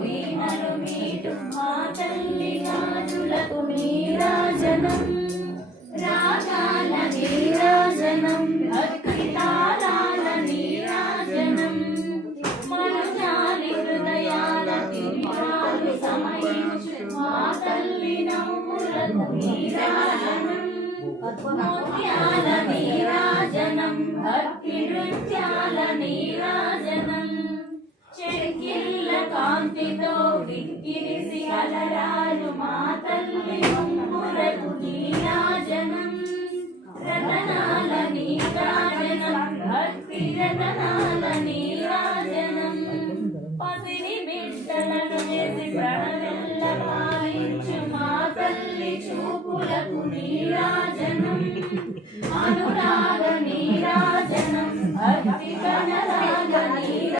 వీణలు meet మా తల్లి గాజులకు నీరాజనం రాగాల నీరాజనం భక్తి తాళాల నీరాజనం మనుజాలి హృదయాల తిరిగాలు సమయించు మా తల్లి నవ్వులకు నీరాజనం ముత్యాల నీరాజనం భక్తి నృత్యాల నీరాజనం చెక్కిళ్ళ కాంతితో విక్కిరిసి అలరాలు మా తల్లి నవ్వులకు నీరాజనం రతనాల నీరాజనం భక్తి రతనాల